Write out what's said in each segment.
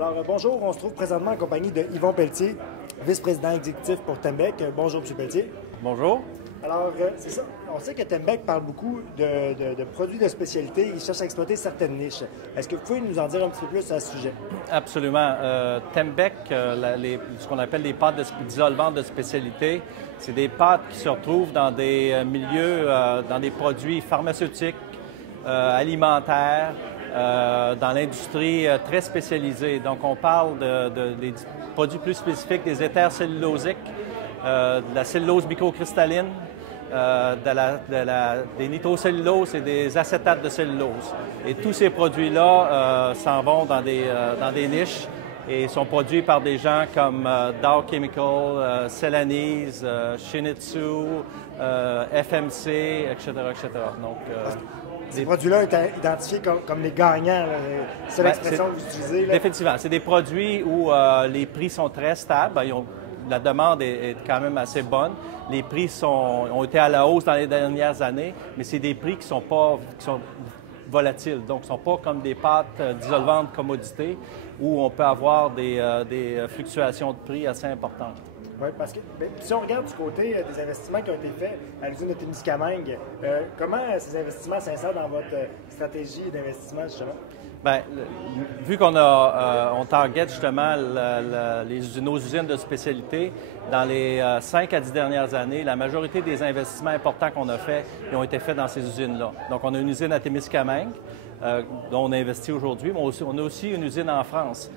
Alors, bonjour, on se trouve présentement en compagnie de Yvon Pelletier, vice-président exécutif pour Tembec. Bonjour, M. Pelletier. Bonjour. Alors, c'est ça. On sait que Tembec parle beaucoup de produits de spécialité. Il cherche à exploiter certaines niches. Est-ce que vous pouvez nous en dire un petit peu plus à ce sujet? Absolument. Tembec, ce qu'on appelle les pâtes d'isolvants de spécialité, c'est des pâtes qui se retrouvent dans des milieux, dans des produits pharmaceutiques, alimentaires, dans l'industrie très spécialisée. Donc, on parle des produits plus spécifiques, des éthers cellulosiques, de la cellulose microcristalline, des nitrocelluloses et des acétates de cellulose. Et tous ces produits-là s'en vont dans des niches et sont produits par des gens comme Dow Chemical, Celanese, Shinichi, FMC, etc., etc. Donc, ces produits-là sont identifiés comme les gagnants. C'est l'expression que vous utilisez. Là. Définitivement. C'est des produits où les prix sont très stables. La demande est quand même assez bonne. Les prix ont été à la hausse dans les dernières années, mais c'est des prix qui sont volatiles. Donc, ce ne sont pas comme des pâtes dissolvantes de commodité où on peut avoir des fluctuations de prix assez importantes. Oui, parce que si on regarde du côté des investissements qui ont été faits à l'usine de Témiscamingue, comment ces investissements s'insèrent dans votre stratégie d'investissement, justement? Bien, vu qu'on on target justement nos usines de spécialité, dans les 5 à 10 dernières années, la majorité des investissements importants qu'on a faits ont été faits dans ces usines-là. Donc, on a une usine à Témiscamingue, dont on a investi aujourd'hui, mais on a aussi une usine en France,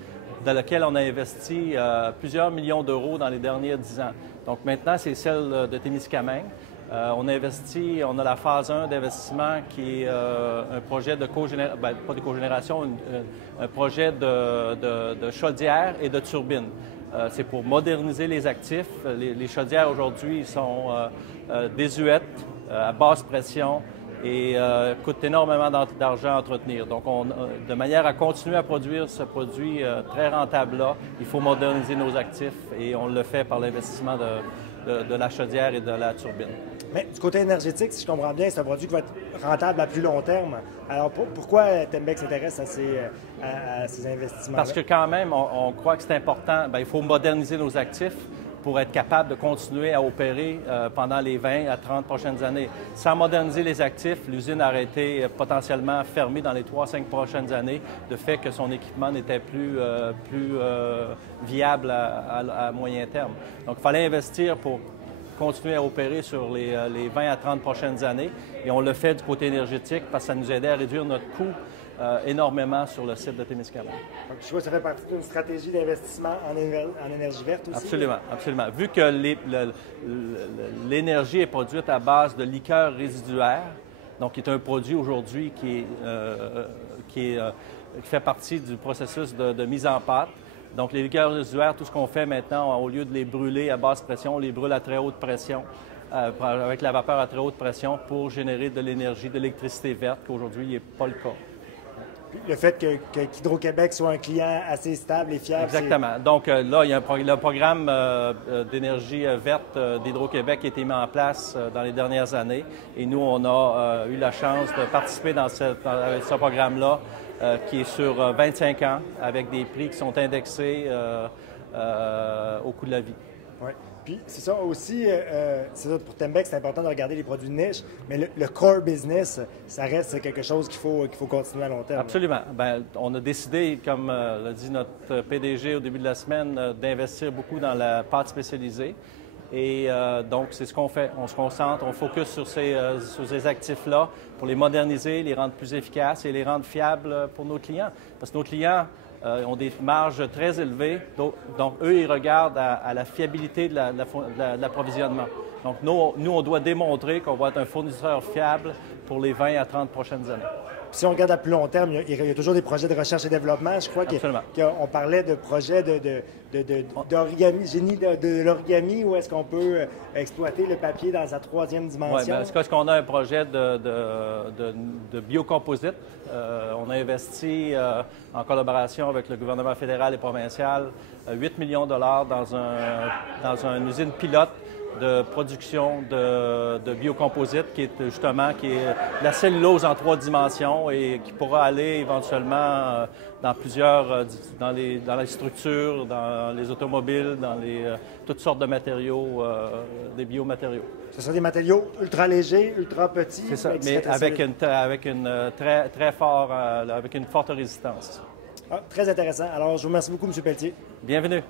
dans laquelle on a investi plusieurs millions d'euros dans les derniers 10 ans. Donc, maintenant, c'est celle de Témiscamingue. On a la phase 1 d'investissement qui est un projet de cogénération, pas de cogénération, un projet de chaudière et de turbine. C'est pour moderniser les actifs. Les chaudières aujourd'hui sont désuètes, à basse pression et coûtent énormément d'argent à entretenir. Donc, de manière à continuer à produire ce produit très rentable-là, il faut moderniser nos actifs et on le fait par l'investissement de la chaudière et de la turbine. Mais du côté énergétique, si je comprends bien, c'est un produit qui va être rentable à plus long terme. Alors, pourquoi Tembec s'intéresse à ces investissements-là? Parce que quand même, on croit que c'est important. Bien, il faut moderniser nos actifs pour être capable de continuer à opérer pendant les 20 à 30 prochaines années. Sans moderniser les actifs, l'usine aurait été potentiellement fermée dans les 3 à 5 prochaines années, de fait que son équipement n'était plus viable à moyen terme. Donc, il fallait investir pour continuer à opérer sur les 20 à 30 prochaines années. Et on le fait du côté énergétique parce que ça nous aidait à réduire notre coût énormément sur le site de Témiscamingue. Donc, je vois que ça fait partie d'une stratégie d'investissement en énergie verte aussi. Absolument, absolument. Vu que l'énergie est produite à base de liqueurs résiduaires, donc qui est un produit aujourd'hui qui fait partie du processus de mise en pâte. Donc, les liqueurs résiduaires, tout ce qu'on fait maintenant, au lieu de les brûler à basse pression, on les brûle à très haute pression, avec la vapeur à très haute pression pour générer de l'énergie, de l'électricité verte, qu'aujourd'hui, n'est pas le cas. Puis le fait qu'Hydro-Québec soit un client assez stable et fiable. Exactement. Donc, là, il y a le programme d'énergie verte d'Hydro-Québec qui a été mis en place dans les dernières années. Et nous, on a eu la chance de participer dans ce programme-là, qui est sur 25 ans, avec des prix qui sont indexés au coût de la vie. Oui. Puis c'est ça aussi, c'est ça, pour Tembec, c'est important de regarder les produits de niche, mais le core business, ça reste quelque chose qu'il faut continuer à long terme. Absolument. Bien, on a décidé, comme l'a dit notre PDG au début de la semaine, d'investir beaucoup dans la pâte spécialisée. Et donc, c'est ce qu'on fait. On se concentre, on focus sur ces actifs-là pour les moderniser, les rendre plus efficaces et les rendre fiables pour nos clients. Parce que nos clients ont des marges très élevées, donc eux, ils regardent à la fiabilité de l'approvisionnement. Donc, nous, on doit démontrer qu'on va être un fournisseur fiable pour les 20 à 30 prochaines années. Si on regarde à plus long terme, il y a toujours des projets de recherche et développement. Je crois qu'on parlait de projets d'origami, génie de l'origami, où est-ce qu'on peut exploiter le papier dans sa 3e dimension. Oui, bien, est-ce qu'on a un projet de biocomposite? On a investi en collaboration avec le gouvernement fédéral et provincial 8 millions de dollars dans une usine pilote de production de biocomposites, qui est justement la cellulose en 3 dimensions et qui pourra aller éventuellement dans plusieurs, dans les structures, dans les automobiles, dans toutes sortes de matériaux, des biomatériaux. Ce sont des matériaux ultra légers, ultra petits. C'est ça, mais avec une forte résistance. Ah, très intéressant. Alors, je vous remercie beaucoup, M. Pelletier. Bienvenue.